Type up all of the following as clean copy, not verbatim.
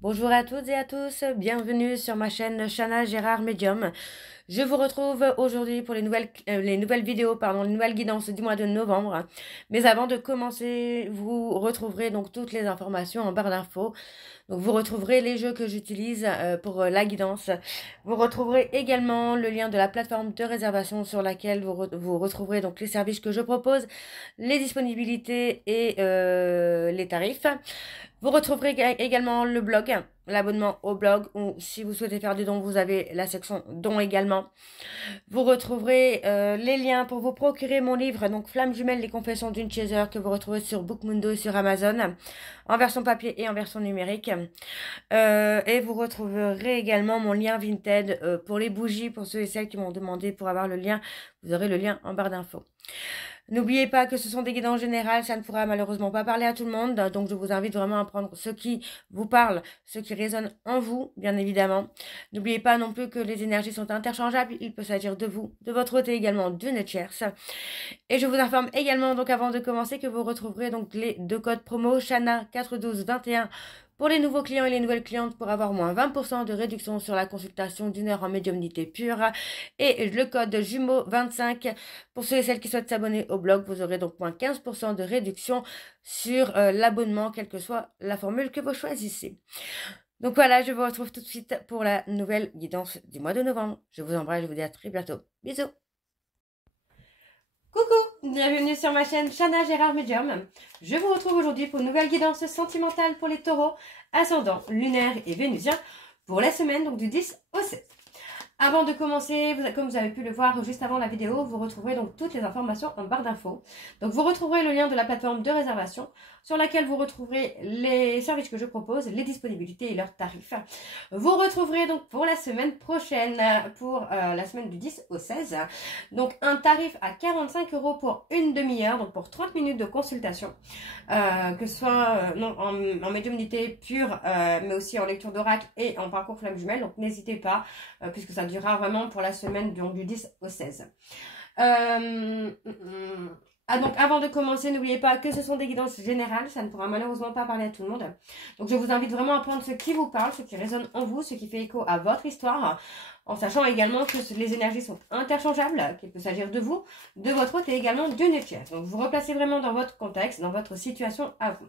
Bonjour à toutes et à tous, bienvenue sur ma chaîne Chana Gérard Medium. Je vous retrouve aujourd'hui pour les nouvelles vidéos, les nouvelles guidances du mois de novembre. Mais avant de commencer, vous retrouverez donc toutes les informations en barre d'infos. Donc vous retrouverez les jeux que j'utilise pour la guidance. Vous retrouverez également le lien de la plateforme de réservation sur laquelle vous retrouverez donc les services que je propose, les disponibilités et les tarifs. Vous retrouverez également le blog, l'abonnement au blog, ou si vous souhaitez faire des dons, vous avez la section dons également. Vous retrouverez les liens pour vous procurer mon livre, donc Flamme jumelle, les confessions d'une chaser, que vous retrouvez sur Bookmundo et sur Amazon, en version papier et en version numérique. Et vous retrouverez également mon lien Vinted pour les bougies, pour ceux et celles qui m'ont demandé pour avoir le lien. Vous aurez le lien en barre d'infos. N'oubliez pas que ce sont des guidances générales, ça ne pourra malheureusement pas parler à tout le monde, donc je vous invite vraiment à prendre ce qui vous parle, ce qui résonne en vous, bien évidemment. N'oubliez pas non plus que les énergies sont interchangeables, il peut s'agir de vous, de votre côté également d'une tierce. Et je vous informe également, donc avant de commencer, que vous retrouverez donc les deux codes promo Chana 41221 pour les nouveaux clients et les nouvelles clientes pour avoir moins 20% de réduction sur la consultation d'une heure en médiumnité pure. Et le code jumeau 25 pour ceux et celles qui souhaitent s'abonner au blog. Vous aurez donc moins 15% de réduction sur l'abonnement, quelle que soit la formule que vous choisissez. Donc voilà, je vous retrouve tout de suite pour la nouvelle guidance du mois de novembre. Je vous embrasse, je vous dis à très bientôt. Bisous. Coucou, bienvenue sur ma chaîne Chana Gérard Medium. Je vous retrouve aujourd'hui pour une nouvelle guidance sentimentale pour les taureaux, ascendant, lunaire et vénusien pour la semaine donc du 10 au 7. Avant de commencer, comme vous avez pu le voir juste avant la vidéo, vous retrouverez donc toutes les informations en barre d'infos. Donc vous retrouverez le lien de la plateforme de réservation sur laquelle vous retrouverez les services que je propose, les disponibilités et leurs tarifs. Vous retrouverez donc pour la semaine prochaine, pour la semaine du 10 au 16, donc un tarif à 45 € pour une demi-heure, donc pour 30 minutes de consultation, que ce soit en médiumnité pure, mais aussi en lecture d'oracle et en parcours flamme jumelle. Donc n'hésitez pas, puisque ça durera vraiment pour la semaine donc, du 10 au 16. Donc avant de commencer, n'oubliez pas que ce sont des guidances générales, ça ne pourra malheureusement pas parler à tout le monde. Donc je vous invite vraiment à prendre ce qui vous parle, ce qui résonne en vous, ce qui fait écho à votre histoire, en sachant également que les énergies sont interchangeables, qu'il peut s'agir de vous, de votre hôte et également d'une tierce. Donc vous replacez vraiment dans votre contexte, dans votre situation à vous.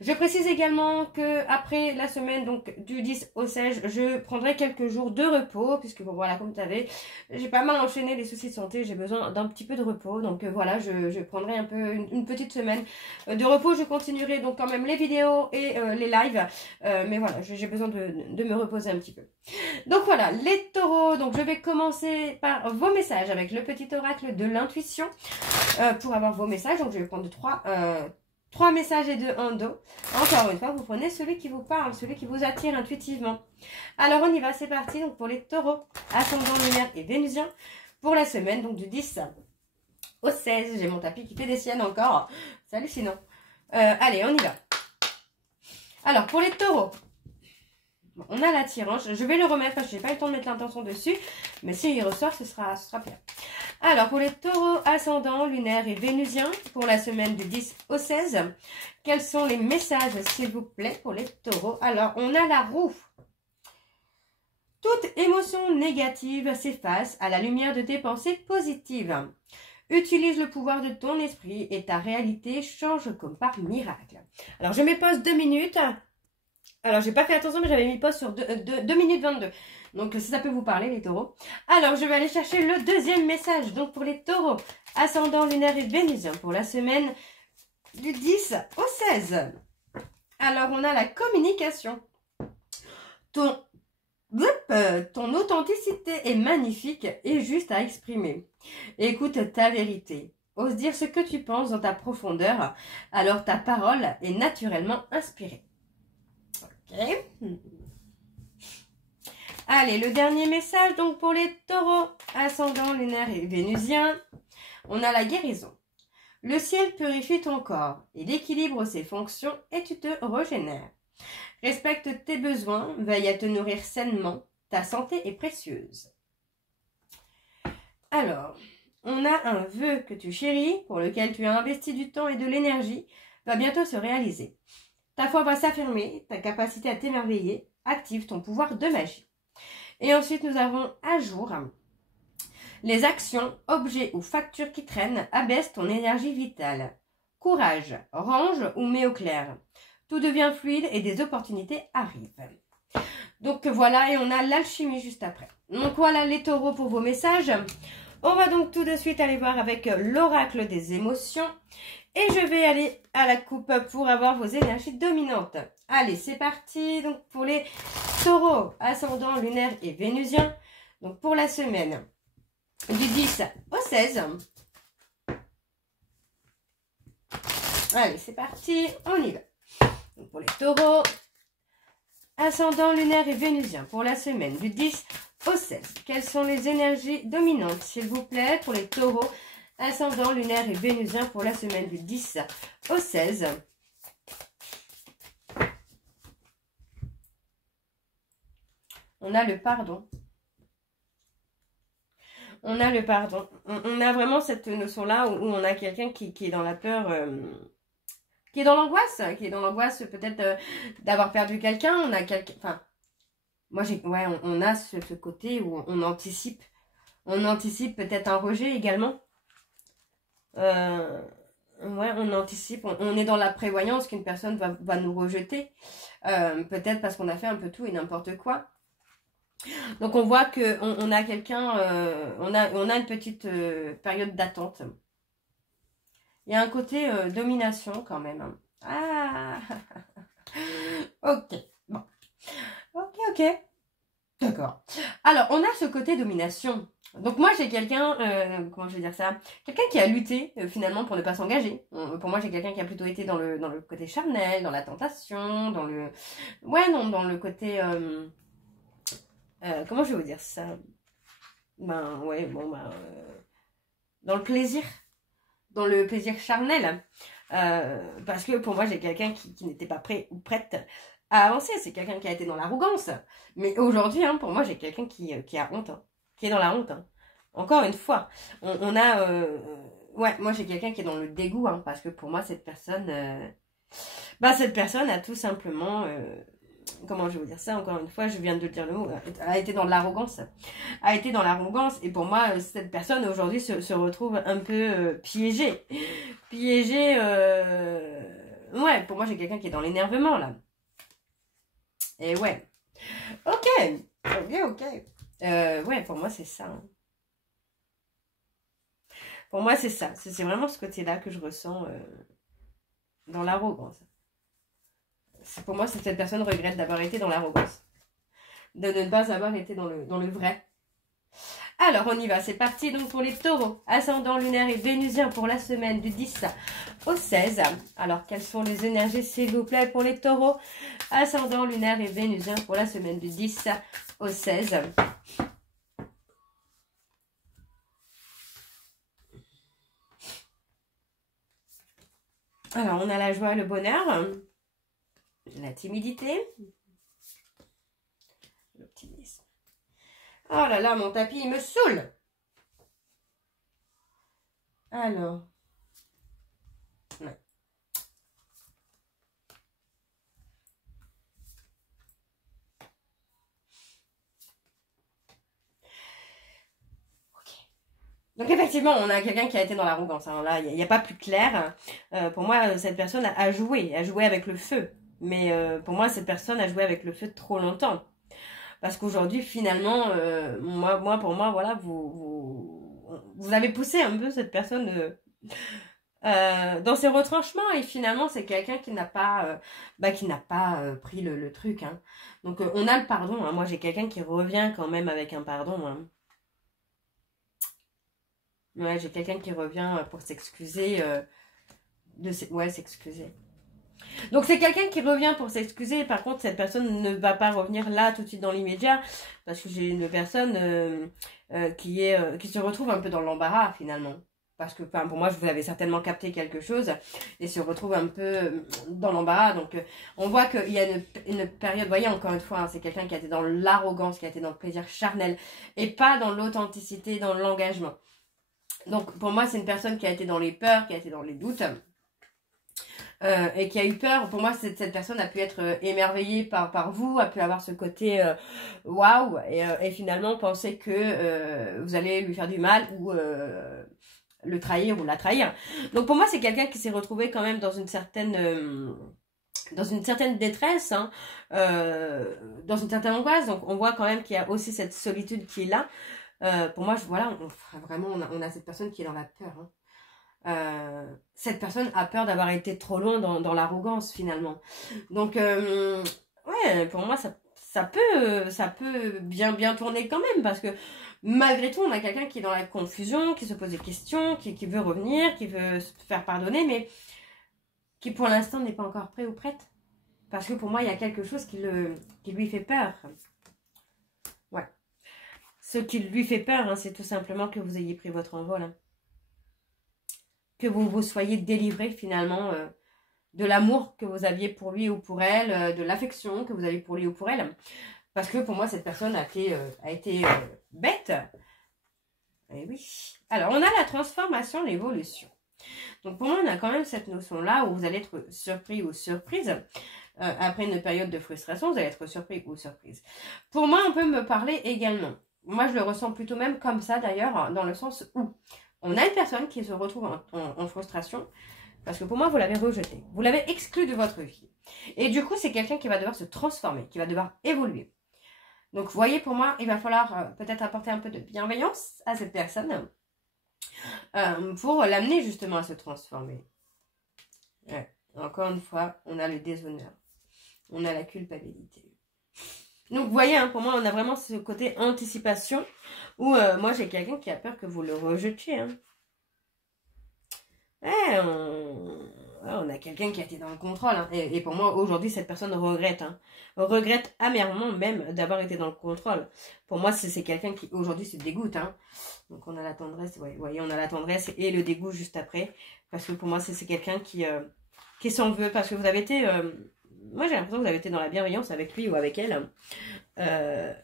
Je précise également que après la semaine donc du 10 au 16, je prendrai quelques jours de repos, puisque bon voilà, comme vous savez, j'ai pas mal enchaîné les soucis de santé, j'ai besoin d'un petit peu de repos, donc voilà, je prendrai un peu une petite semaine de repos. Je continuerai donc quand même les vidéos et les lives, mais voilà, j'ai besoin de me reposer un petit peu. Donc voilà, les taureaux, donc je vais commencer par vos messages avec le petit oracle de l'intuition, pour avoir vos messages. Donc je vais prendre trois messages et deux en dos. Encore une fois, vous prenez celui qui vous parle, celui qui vous attire intuitivement. Alors on y va, c'est parti. Donc pour les taureaux, ascendant, lunaire et vénusien, pour la semaine donc du 10 au 16. J'ai mon tapis qui fait des siennes encore. C'est hallucinant. Allez, on y va. Alors pour les taureaux, on a la tirage. Je vais le remettre parce que je n'ai pas eu le temps de mettre l'intention dessus. Mais s'il ressort, ce sera bien. Alors, pour les taureaux ascendants, lunaires et vénusiens, pour la semaine du 10 au 16, quels sont les messages, s'il vous plaît, pour les taureaux? Alors, on a la roue. Toute émotion négative s'efface à la lumière de tes pensées positives. Utilise le pouvoir de ton esprit et ta réalité change comme par miracle. Alors, je mets pause 2 minutes. Alors, j'ai pas fait attention, mais j'avais mis pause sur 2 minutes 22. Donc, si ça peut vous parler, les taureaux. Alors, je vais aller chercher le deuxième message. Donc, pour les taureaux, ascendant, lunaire et vénusien, pour la semaine du 10 au 16. Alors, on a la communication. Ton authenticité est magnifique et juste à exprimer. Écoute ta vérité. Ose dire ce que tu penses dans ta profondeur. Alors, ta parole est naturellement inspirée. Ok. Allez, le dernier message, donc pour les taureaux, ascendant, lunaire et vénusien, on a la guérison. Le ciel purifie ton corps, il équilibre ses fonctions et tu te régénères. Respecte tes besoins, veille à te nourrir sainement, ta santé est précieuse. Alors, on a un vœu que tu chéris, pour lequel tu as investi du temps et de l'énergie, va bientôt se réaliser. Ta foi va s'affirmer, ta capacité à t'émerveiller active ton pouvoir de magie. Et ensuite, nous avons à jour. Les actions, objets ou factures qui traînent abaissent ton énergie vitale. Courage, range ou mets au clair. Tout devient fluide et des opportunités arrivent. Donc voilà, et on a l'alchimie juste après. Donc voilà les taureaux pour vos messages. On va donc tout de suite aller voir avec l'oracle des émotions. Et je vais aller à la coupe pour avoir vos énergies dominantes. Allez, c'est parti. Donc pour les taureaux, ascendant lunaire et vénusien. Donc pour la semaine du 10 au 16. Allez, c'est parti. On y va. Donc pour les taureaux, ascendant lunaire et vénusien. Pour la semaine du 10 au 16. Quelles sont les énergies dominantes, s'il vous plaît, pour les taureaux, ascendant lunaire et vénusien pour la semaine du 10 au 16. On a le pardon. On a le pardon. On a vraiment cette notion-là où on a quelqu'un qui est dans la peur, qui est dans l'angoisse peut-être d'avoir perdu quelqu'un. On a quelqu'un, enfin, moi on a ce côté où on anticipe. On anticipe peut-être un rejet également. On anticipe, on est dans la prévoyance qu'une personne va nous rejeter, peut-être parce qu'on a fait un peu tout et n'importe quoi. Donc on voit que on a quelqu'un, on a une petite période d'attente. Il y a un côté domination quand même. Ah, ok, bon, ok, d'accord. Alors on a ce côté domination. Donc moi j'ai quelqu'un, comment je vais dire ça, quelqu'un qui a lutté finalement pour ne pas s'engager. Pour moi j'ai quelqu'un qui a plutôt été dans le côté charnel, dans la tentation, dans le, dans le côté, comment je vais vous dire ça, dans le plaisir charnel, parce que pour moi j'ai quelqu'un qui n'était pas prêt ou prête à avancer. C'est quelqu'un qui a été dans l'arrogance, mais aujourd'hui pour moi j'ai quelqu'un qui a honte, qui est dans la honte. Encore une fois, on a... moi j'ai quelqu'un qui est dans le dégoût, parce que pour moi cette personne a tout simplement... comment je vais vous dire ça, encore une fois, je viens de dire le mot, a été dans l'arrogance. A été dans l'arrogance, et pour moi, cette personne aujourd'hui se retrouve un peu piégée. Piégée, pour moi j'ai quelqu'un qui est dans l'énervement là. Et ouais. Ok. Pour moi c'est ça. Pour moi c'est ça. C'est vraiment ce côté-là que je ressens dans l'arrogance. Pour moi, cette personne regrette d'avoir été dans l'arrogance. De ne pas avoir été dans le vrai. Alors, on y va. C'est parti donc pour les taureaux. Ascendant lunaire et vénusien pour la semaine du 10 au 16. Alors, quelles sont les énergies, s'il vous plaît, pour les taureaux? Ascendant lunaire et vénusien pour la semaine du 10 au 16. Alors, on a la joie et le bonheur. La timidité. L'optimisme. Oh là là, mon tapis, il me saoule. Alors. Ouais. Ok. Donc effectivement, on a quelqu'un qui a été dans l'arrogance. Là, il n'y a pas plus clair. Pour moi, cette personne a joué avec le feu. Mais pour moi, cette personne a joué avec le feu trop longtemps. Parce qu'aujourd'hui, finalement, pour moi, voilà, vous avez poussé un peu cette personne dans ses retranchements. Et finalement, c'est quelqu'un qui n'a pas, pris le truc. Donc, on a le pardon. Moi, j'ai quelqu'un qui revient quand même avec un pardon. Ouais, j'ai quelqu'un qui revient pour s'excuser. S'excuser. Donc c'est quelqu'un qui revient pour s'excuser. Par contre, cette personne ne va pas revenir là tout de suite dans l'immédiat, parce que j'ai une personne qui se retrouve un peu dans l'embarras finalement. Parce que pour moi, vous avez certainement capté quelque chose et se retrouve un peu dans l'embarras. Donc on voit qu'il y a une période, vous voyez, encore une fois, c'est quelqu'un qui a été dans l'arrogance, qui a été dans le plaisir charnel et pas dans l'authenticité, dans l'engagement. Donc pour moi, c'est une personne qui a été dans les peurs, qui a été dans les doutes. et qui a eu peur. Pour moi, cette personne a pu être émerveillée par vous, a pu avoir ce côté waouh, et finalement penser que vous allez lui faire du mal ou le trahir ou la trahir. Donc pour moi, c'est quelqu'un qui s'est retrouvé quand même dans une certaine détresse, hein, dans une certaine angoisse. Donc on voit quand même qu'il y a aussi cette solitude qui est là. Pour moi, voilà, on a cette personne qui est dans la peur, hein. Cette personne a peur d'avoir été trop loin dans l'arrogance finalement. Donc ouais, pour moi ça peut bien tourner quand même, parce que malgré tout on a quelqu'un qui est dans la confusion, qui se pose des questions, qui veut revenir, qui veut se faire pardonner, mais qui pour l'instant n'est pas encore prêt ou prête, parce que pour moi il y a quelque chose qui lui fait peur. Ouais, ce qui lui fait peur, hein, c'est tout simplement que vous ayez pris votre envol, hein. Que vous vous soyez délivré finalement de l'amour que vous aviez pour lui ou pour elle, de l'affection que vous avez pour lui ou pour elle. Parce que pour moi, cette personne a été bête. Et oui. Alors, on a la transformation, l'évolution. Donc, pour moi, on a quand même cette notion-là où vous allez être surpris ou surprise. Après une période de frustration, vous allez être surpris ou surprise. Pour moi, on peut me parler également. Moi, je le ressens plutôt même comme ça, d'ailleurs, dans le sens où on a une personne qui se retrouve en frustration parce que pour moi, vous l'avez rejeté. Vous l'avez exclu de votre vie. Et du coup, c'est quelqu'un qui va devoir se transformer, qui va devoir évoluer. Donc, vous voyez, pour moi, il va falloir peut-être apporter un peu de bienveillance à cette personne pour l'amener justement à se transformer. Ouais. Encore une fois, on a le déshonneur. On a la culpabilité. Donc, vous voyez, hein, pour moi, on a vraiment ce côté anticipation où moi, j'ai quelqu'un qui a peur que vous le rejetiez. Hein. On a quelqu'un qui a été dans le contrôle. Hein. Et pour moi, aujourd'hui, cette personne regrette. Hein. Regrette amèrement même d'avoir été dans le contrôle. Pour moi, c'est quelqu'un qui, aujourd'hui, se dégoûte. Hein. Donc, on a la tendresse. Ouais, vous voyez, on a la tendresse et le dégoût juste après. Parce que pour moi, c'est quelqu'un qui s'en veut. Parce que vous avez été... moi, j'ai l'impression que vous avez été dans la bienveillance avec lui ou avec elle.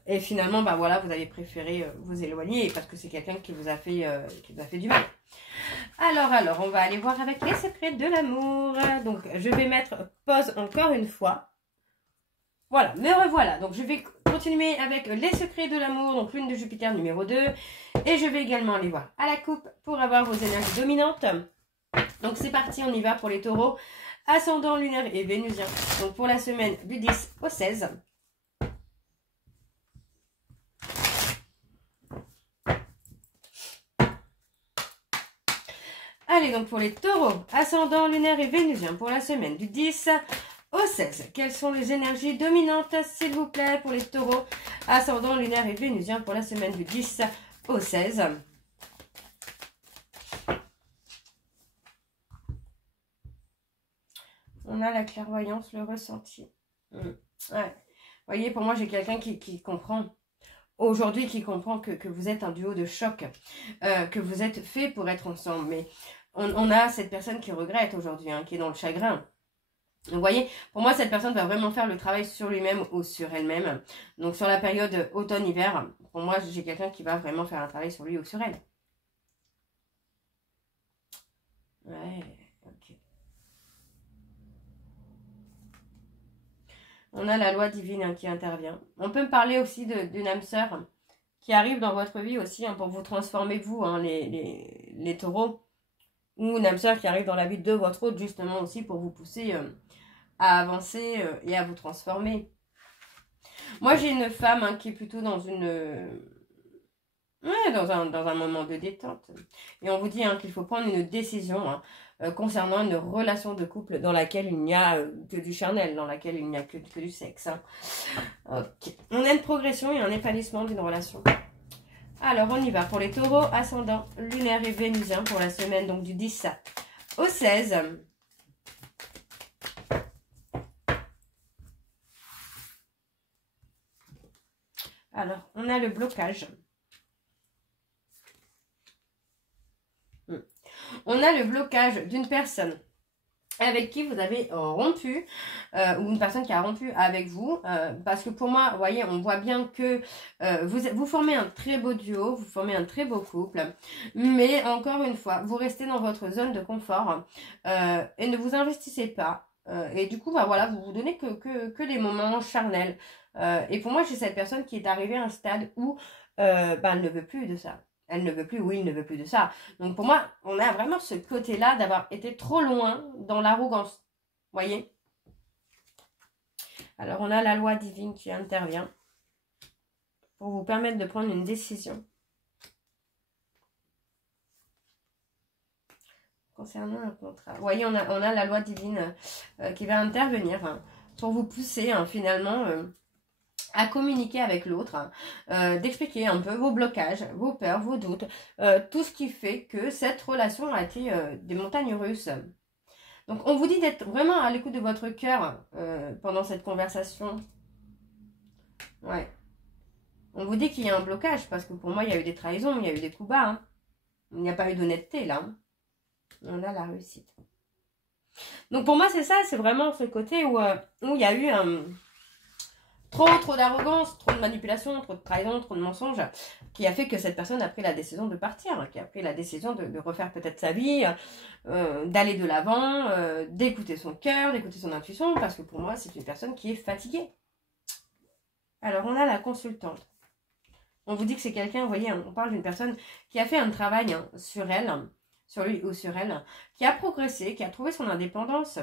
Et finalement, bah voilà, vous avez préféré vous éloigner parce que c'est quelqu'un qui vous a fait du mal. Alors, on va aller voir avec les secrets de l'amour. Donc, je vais mettre pause encore une fois. Voilà, me revoilà. Donc, je vais continuer avec les secrets de l'amour, donc lune de Jupiter numéro 2. Et je vais également aller voir à la coupe pour avoir vos énergies dominantes. Donc, c'est parti, on y va pour les taureaux. Ascendant lunaire et vénusien. Donc, pour la semaine du 10 au 16. Allez, donc pour les taureaux, ascendant lunaire et vénusien pour la semaine du 10 au 16. Quelles sont les énergies dominantes, s'il vous plaît, pour les taureaux, ascendant lunaire et vénusien pour la semaine du 10 au 16. On a la clairvoyance, le ressenti. Ouais. Vous voyez, pour moi, j'ai quelqu'un qui comprend. Aujourd'hui, qui comprend que vous êtes un duo de choc. Que vous êtes fait pour être ensemble. Mais on a cette personne qui regrette aujourd'hui, hein, qui est dans le chagrin. Donc, vous voyez, pour moi, cette personne va vraiment faire le travail sur lui-même ou sur elle-même. Donc, sur la période automne-hiver, pour moi, j'ai quelqu'un qui va vraiment faire un travail sur lui ou sur elle. Ouais, ok. On a la loi divine, hein, qui intervient. On peut me parler aussi d'une âme sœur qui arrive dans votre vie aussi, hein, pour vous transformer, vous, hein, les taureaux. Ou une âme sœur qui arrive dans la vie de votre autre, justement aussi pour vous pousser à avancer et à vous transformer. Moi, j'ai une femme, hein, qui est plutôt dans dans un moment de détente. Et on vous dit, hein, qu'il faut prendre une décision, hein, concernant une relation de couple dans laquelle il n'y a que du charnel, dans laquelle il n'y a que du sexe. Hein. Okay. On a une progression et un épanouissement d'une relation. Alors, on y va pour les taureaux, ascendant lunaire et vénusien pour la semaine donc du 10 au 16. Alors, on a le blocage. On a le blocage d'une personne avec qui vous avez rompu, ou une personne qui a rompu avec vous, parce que pour moi, vous voyez, on voit bien que vous formez un très beau duo, vous formez un très beau couple, mais encore une fois, vous restez dans votre zone de confort et ne vous investissez pas, et du coup, bah, voilà, vous vous donnez que des moments charnels, et pour moi, j'ai cette personne qui est arrivée à un stade où bah, elle ne veut plus de ça. Elle ne veut plus, oui, il ne veut plus de ça. Donc pour moi, on a vraiment ce côté-là d'avoir été trop loin dans l'arrogance. Voyez? Alors on a la loi divine qui intervient pour vous permettre de prendre une décision concernant un contrat. Vous voyez, on a la loi divine qui va intervenir pour vous pousser finalement à communiquer avec l'autre, d'expliquer un peu vos blocages, vos peurs, vos doutes, tout ce qui fait que cette relation a été des montagnes russes. Donc on vous dit d'être vraiment à l'écoute de votre cœur pendant cette conversation. Ouais. On vous dit qu'il y a un blocage, parce que pour moi il y a eu des trahisons, il y a eu des coups bas. Hein. Il n'y a pas eu d'honnêteté là. Hein. On a la réussite. Donc pour moi c'est ça, c'est vraiment ce côté où il y a eu trop d'arrogance, trop de manipulation, trop de trahison, trop de mensonges, qui a fait que cette personne a pris la décision de partir, qui a pris la décision de refaire peut-être sa vie, d'aller de l'avant, d'écouter son cœur, d'écouter son intuition, parce que pour moi, c'est une personne qui est fatiguée. Alors, on a la consultante. On vous dit que c'est quelqu'un, vous voyez, on parle d'une personne qui a fait un travail sur elle, sur lui ou sur elle, qui a progressé, qui a trouvé son indépendance.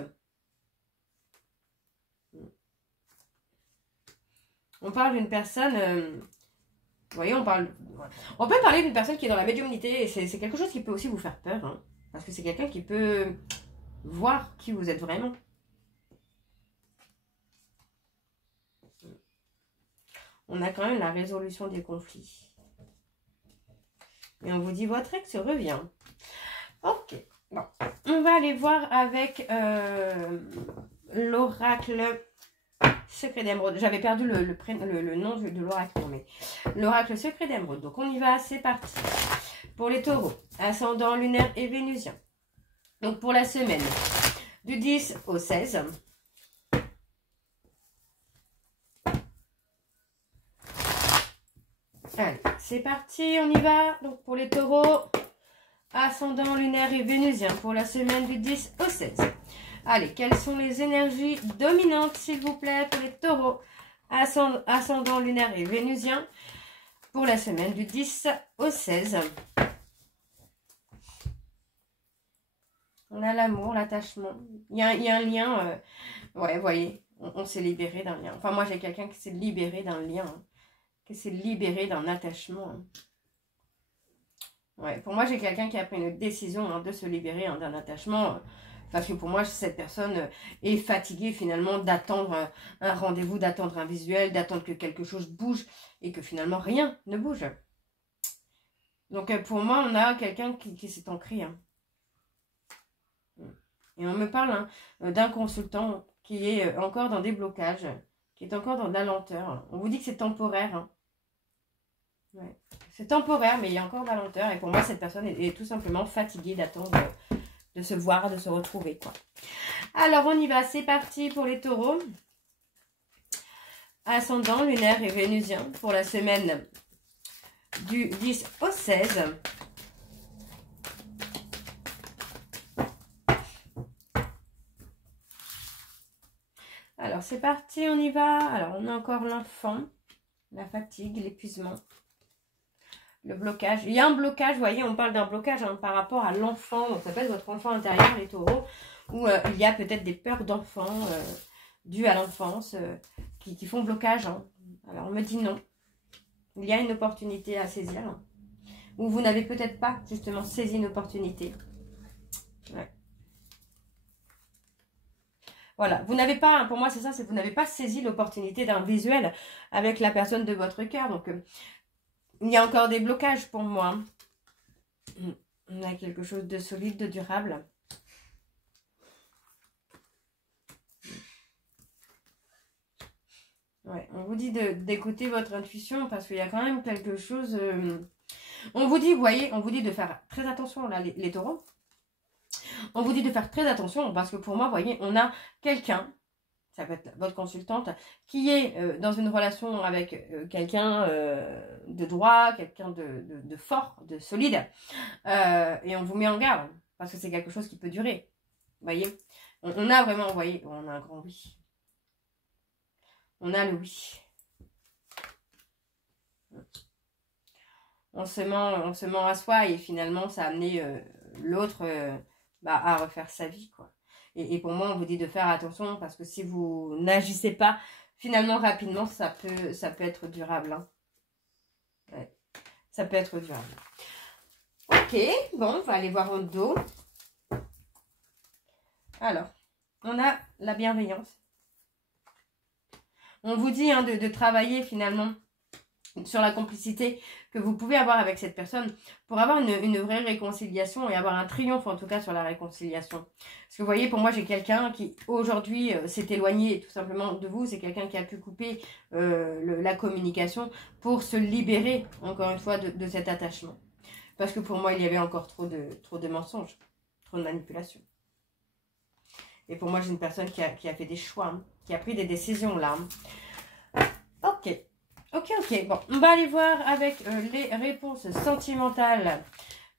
On parle d'une personne, vous voyez, on peut parler d'une personne qui est dans la médiumnité, et c'est quelque chose qui peut aussi vous faire peur, hein, parce que c'est quelqu'un qui peut voir qui vous êtes vraiment. On a quand même la résolution des conflits. Et on vous dit, votre ex revient. Ok, bon. On va aller voir avec l'oracle secret d'émeraude. J'avais perdu le nom de l'oracle, mais l'oracle secret d'émeraude. Donc on y va, c'est parti. Pour les taureaux, ascendant lunaire et vénusien. Donc pour la semaine du 10 au 16. Allez, c'est parti, on y va. Donc pour les taureaux, ascendant lunaire et vénusien pour la semaine du 10 au 16. Allez, quelles sont les énergies dominantes, s'il vous plaît, pour les taureaux, ascendant lunaire et vénusien pour la semaine du 10 au 16. On a l'amour, l'attachement. Il y a un lien, ouais, vous voyez, on s'est libéré d'un lien. Enfin, moi, j'ai quelqu'un qui s'est libéré d'un lien, hein, qui s'est libéré d'un attachement. Hein. Ouais, pour moi, j'ai quelqu'un qui a pris une décision de se libérer d'un attachement. Parce que pour moi, cette personne est fatiguée finalement d'attendre un rendez-vous, d'attendre un visuel, d'attendre que quelque chose bouge et que finalement rien ne bouge. Donc pour moi, on a quelqu'un qui s'est ancré. Hein. Et on me parle d'un consultant qui est encore dans des blocages, qui est encore dans de la lenteur. On vous dit que c'est temporaire. Hein. Ouais. C'est temporaire, mais il y a encore de la lenteur. Et pour moi, cette personne est tout simplement fatiguée d'attendre, de se voir, de se retrouver, quoi. Alors, on y va. C'est parti pour les taureaux. Ascendant, lunaire et vénusien pour la semaine du 10 au 16. Alors, c'est parti, on y va. Alors, on a encore l'enfant, la fatigue, l'épuisement. Le blocage. Il y a un blocage, vous voyez, on parle d'un blocage par rapport à l'enfant. Donc, ça peut être votre enfant intérieur, les taureaux, où il y a peut-être des peurs d'enfant dues à l'enfance qui font blocage. Hein. Alors, on me dit non. Il y a une opportunité à saisir. Hein, où vous n'avez peut-être pas, justement, saisi une opportunité. Ouais. Voilà, vous n'avez pas, pour moi c'est ça, c'est que vous n'avez pas saisi l'opportunité d'un visuel avec la personne de votre cœur. Donc, il y a encore des blocages pour moi. On a quelque chose de solide, de durable. Ouais, on vous dit d'écouter votre intuition parce qu'il y a quand même quelque chose... On vous dit, vous voyez, on vous dit de faire très attention là, les taureaux. On vous dit de faire très attention parce que pour moi, vous voyez, on a quelqu'un, ça peut être votre consultante, qui est dans une relation avec quelqu'un de droit, quelqu'un de fort, de solide. Et on vous met en garde parce que c'est quelque chose qui peut durer. Vous voyez, on a vraiment, vous voyez, on a un grand oui. On a le oui. On se ment à soi et finalement ça a amené l'autre à refaire sa vie, quoi. Et pour moi, on vous dit de faire attention parce que si vous n'agissez pas, finalement, rapidement, ça peut être durable. Hein. Ouais, ça peut être durable. Ok, bon, on va aller voir en dos. Alors, on a la bienveillance. On vous dit hein, de travailler finalement sur la complicité que vous pouvez avoir avec cette personne pour avoir une vraie réconciliation et avoir un triomphe en tout cas sur la réconciliation. Parce que vous voyez, pour moi, j'ai quelqu'un qui aujourd'hui s'est éloigné tout simplement de vous. C'est quelqu'un qui a pu couper la communication pour se libérer, encore une fois, de cet attachement. Parce que pour moi, il y avait encore trop de mensonges, trop de manipulation. Et pour moi, j'ai une personne qui a fait des choix, hein, qui a pris des décisions là. Ok. Ok. Bon, on va aller voir avec les réponses sentimentales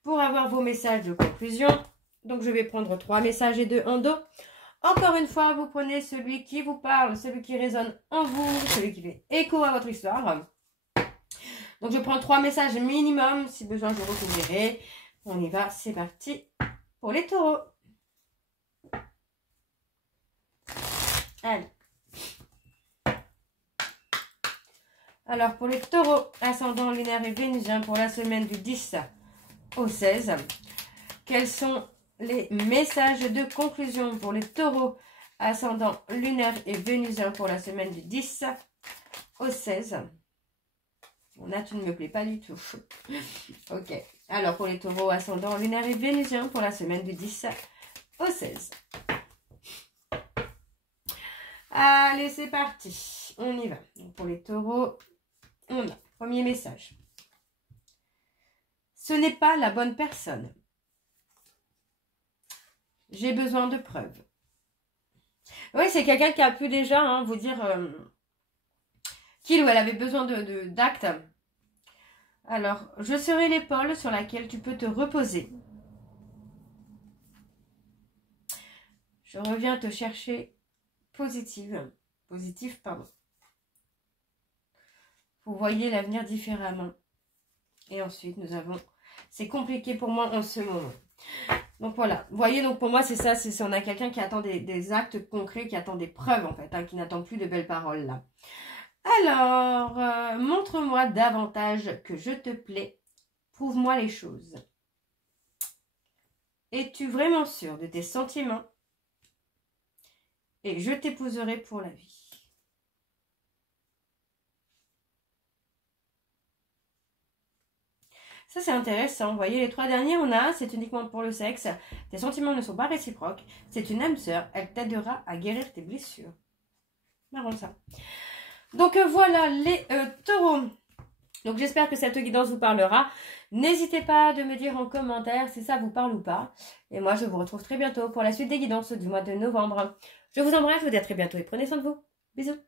pour avoir vos messages de conclusion. Donc, je vais prendre 3 messages et 2 en dos. Encore une fois, vous prenez celui qui vous parle, celui qui résonne en vous, celui qui fait écho à votre histoire. Donc, je prends 3 messages minimum. Si besoin, je recouvrirai. On y va, c'est parti pour les taureaux. Allez. Alors, pour les taureaux, ascendant lunaire et vénusien pour la semaine du 10 au 16, quels sont les messages de conclusion pour les taureaux, ascendant lunaire et vénusien pour la semaine du 10 au 16? Là, tu ne me plais pas du tout. Ok. Alors, pour les taureaux, ascendant lunaire et vénusien pour la semaine du 10 au 16. Allez, c'est parti. On y va. Donc, pour les taureaux, on a premier message. Ce n'est pas la bonne personne. J'ai besoin de preuves. Oui, c'est quelqu'un qui a pu déjà hein, vous dire qu'il ou elle avait besoin d'actes. Alors, je serai l'épaule sur laquelle tu peux te reposer. Je reviens te chercher positif, pardon. Vous voyez l'avenir différemment. Et ensuite, nous avons... C'est compliqué pour moi en ce moment. Donc voilà. Vous voyez, donc pour moi, c'est ça. C'est on a quelqu'un qui attend des actes concrets, qui attend des preuves en fait, hein, qui n'attend plus de belles paroles là. Alors, montre-moi davantage que je te plais. Prouve-moi les choses. Es-tu vraiment sûr de tes sentiments? Et je t'épouserai pour la vie. Ça, c'est intéressant. Vous voyez, les 3 derniers, on a, c'est uniquement pour le sexe. Tes sentiments ne sont pas réciproques. C'est une âme sœur. Elle t'aidera à guérir tes blessures. Marrant ça. Donc, voilà les taureaux. Donc, j'espère que cette guidance vous parlera. N'hésitez pas de me dire en commentaire si ça vous parle ou pas. Et moi, je vous retrouve très bientôt pour la suite des guidances du mois de novembre. Je vous embrasse, je vous dis à très bientôt et prenez soin de vous. Bisous.